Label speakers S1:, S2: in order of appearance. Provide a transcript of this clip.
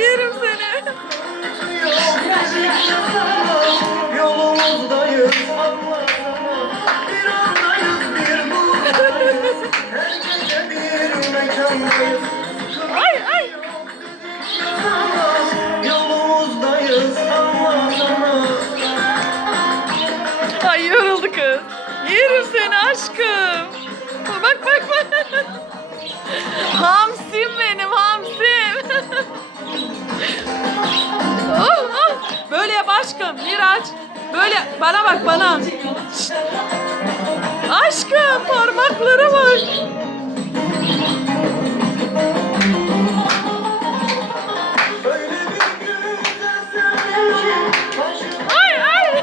S1: Yerim seni. Ay Ay yoruldu kız. Yerim seni aşkım. Bak bak bak. Hamsim benim hamsim. oh, oh. Böyle yap aşkım Miraç. Böyle bana bak bana. Şşt. Aşkım parmaklara bak. Ay ay.